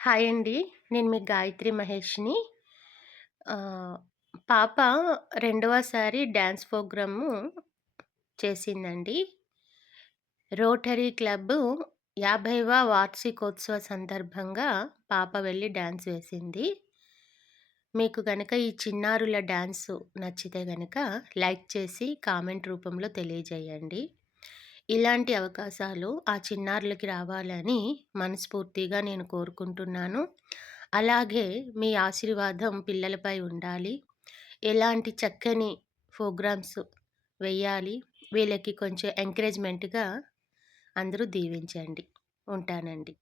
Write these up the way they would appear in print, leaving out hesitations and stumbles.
Hi అండి. నేను మీ గాయత్రి మహేష్‌ని. ఆహ్, పాప రెండవసారి డాన్స్ ప్రోగ్రాము చేసిందండి. రోటరీ క్లబ్బు 50వ వార్షికోత్సవ సందర్భంగా పాప వెళ్ళి డాన్స్ వేసింది. మీకు గనక ఈ చిన్నారుల డాన్సు నచ్చితే గనక లైక్ చేసి కామెంట్ రూపంలో తెలియజేయండి. ఇలాంటి అవకాశాలు ఆ చిన్నారులకి రావాలని మనస్ఫూర్తిగా నేను కోరుకుంటున్నాను. అలాగే మీ ఆశీర్వాదం పిల్లలపై ఉండాలి. ఎలాంటి చక్కని ప్రోగ్రామ్స్ వెయ్యాలి. వీళ్ళకి కొంచెం ఎంకరేజ్‌మెంట్‌గా అందరూ దీవించండి. ఉంటానండి.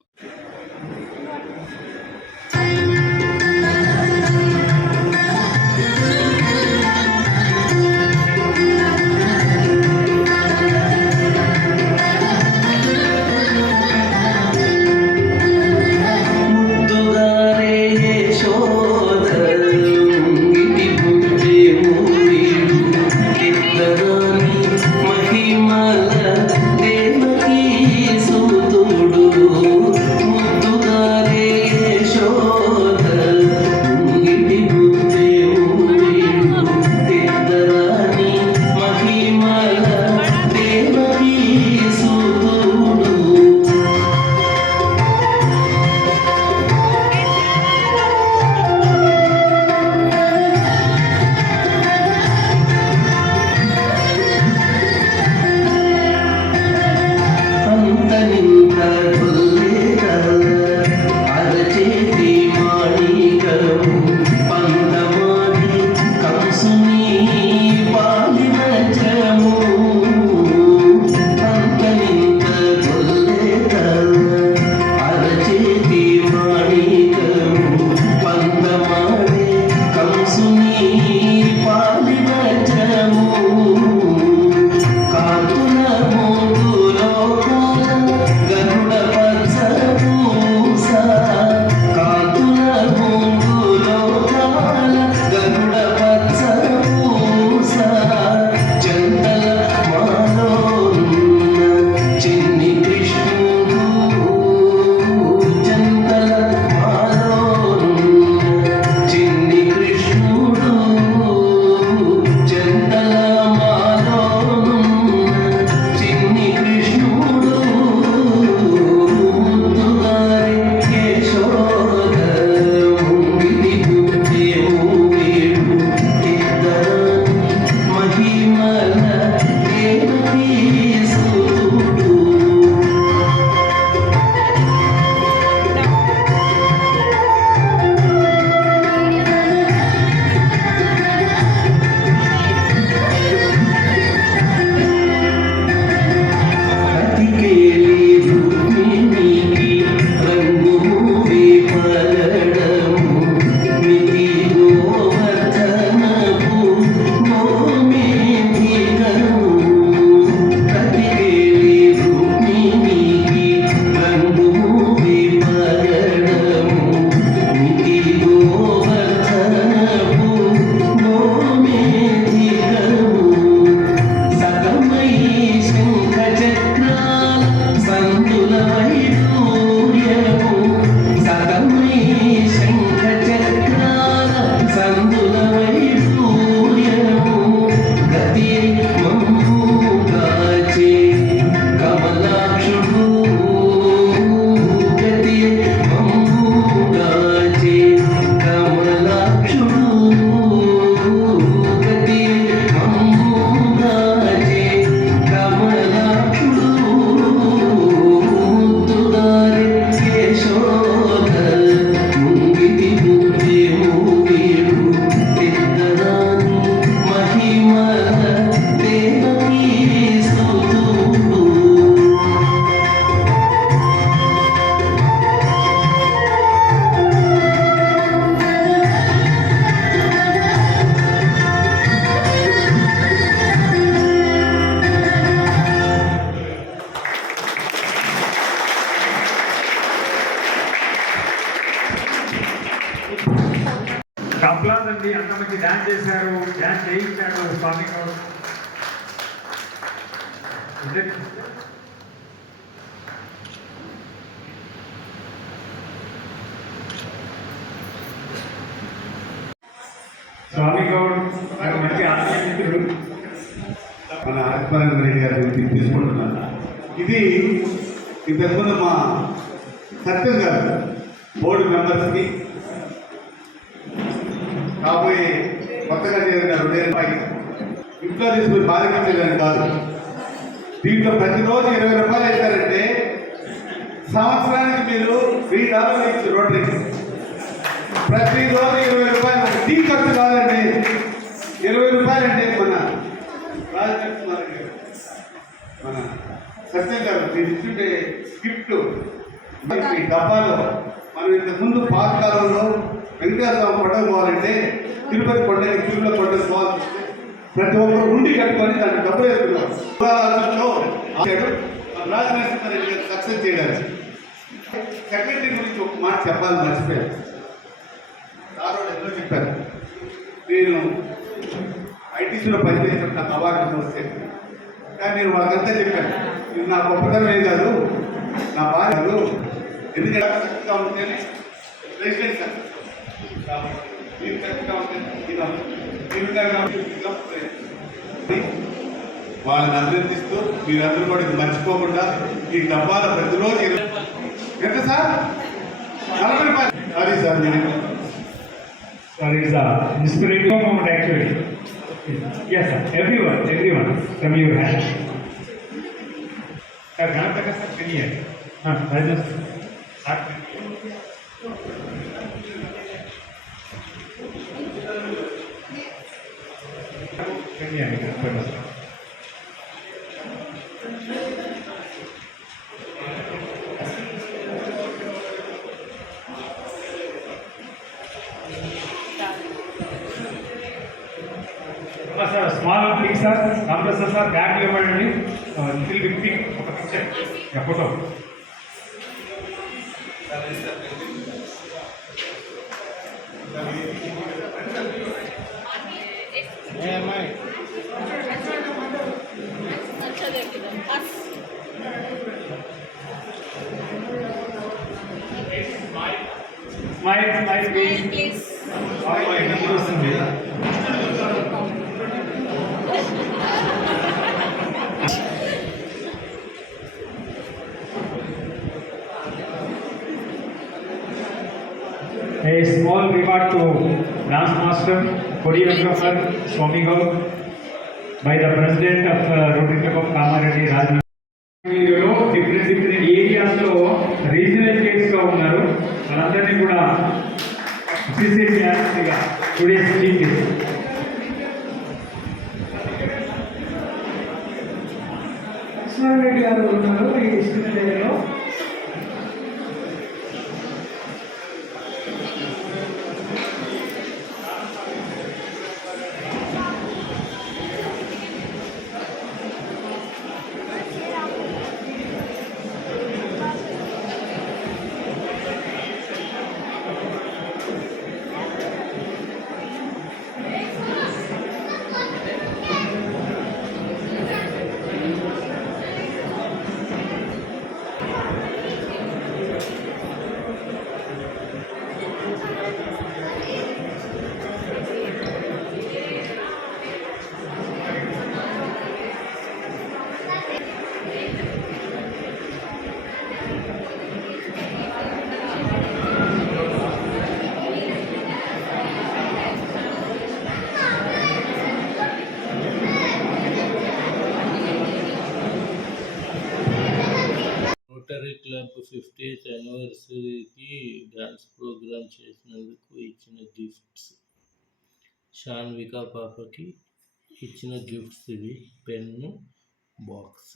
అప్లాదండి. అంత మంచి డాన్స్ చేశారు, డాన్స్ చేయించాడు స్వామి గారు. స్వామి గౌడ్ నాకు మంచి ఆత్మీయుడు. మన ఆత్మానంద రెడ్డి గారి గురించి తీసుకుంటున్నాను. ఇది ఇంతకుముందు మా సత్యం గారు బోర్డు మెంబర్స్కి కాబోయే కొత్తగా చేరిన 2,000 ఇంట్లో తీసుకుని బాధించలేదని కాదు. దీంట్లో ప్రతిరోజు 20 రూపాయలు వేశారంటే సంవత్సరానికి మీరు $3 ఇచ్చి రోటరీకి ప్రతిరోజు 20 రూపాయలు. టీ ఖర్చు కాదండి, 20 రూపాయలు అంటే మన రాజకృష్ణ గారు మన సత్యం గారు మీరు ఇచ్చుంటే గిఫ్ట్ ఈ డబ్బాలో. మనం ఇంతకుముందు పాతకాలంలో వెంకటేశ్వర కొండకు పోవాలంటే తిరుపతి కొండకి తిరుమల కొండకు పోవాల్సి వస్తే ప్రతి ఒక్కరు ఉండి కట్టుకొని దాన్ని డబ్బు వేసుకున్నాం. రాజనరసింహ రెడ్డి గారు సక్సెస్ చేయడానికి సెక్రటరీ గురించి ఒక మాట చెప్పాలని మర్చిపోయాను. సార్ ఎన్నో చెప్పారు. నేను ఐటీసీలో పనిచేసిన నాకు అవార్డు వస్తే కానీ నేను వాళ్ళకంతా చెప్పాను, ఇది నా గొప్పతనం ఏం కాదు, నా బాధ కాదు, ఎందుకంటే చక్కగా ఉంటేనే ప్రెసిడెంట్ సక్సెస్ కాబట్టి మీరు చక్కగా ఉంటే వాళ్ళని అభినందిస్తూ మీరందరూ కూడా ఇది మర్చిపోకుండా ఈ డబ్బాల ప్రతిరోజు ఎంత సార్ 40 రూపాయలు. సారీ సార్, నేను Sir, it's a inspirational moment actually. Yes, sir. Everyone from your hand. Sir, Ganapaka sir, can you hear? Rajesh. Start. Can you hear? Sir small pic sir, Ramaprasad sir back ఇవ్వబడండి. Little big pic ఒక picture photo. Smile please. వస్తుంది. A small remark to dance master, choreographer Swami Gaur by the president of Rotary Club of Kamareddy Rajna. different areas లో regional కేర్స్ గా ఉన్నారు. వాళ్ళందరినీ కూడా appreciate చేయాల్సిందిగా today's chief guest. Krishnareddy Reddy గారు ఉన్నారు ఈ డిస్ట్రిక్ట్లో. రోటరీ క్లబ్ 50th యానివర్సరీకి డ్యాన్స్ ప్రోగ్రామ్ చేసినందుకు ఇచ్చిన గిఫ్ట్స్. షాన్విక పాపకి ఇచ్చిన గిఫ్ట్స్ ఇవి: పెన్ను, బాక్స్.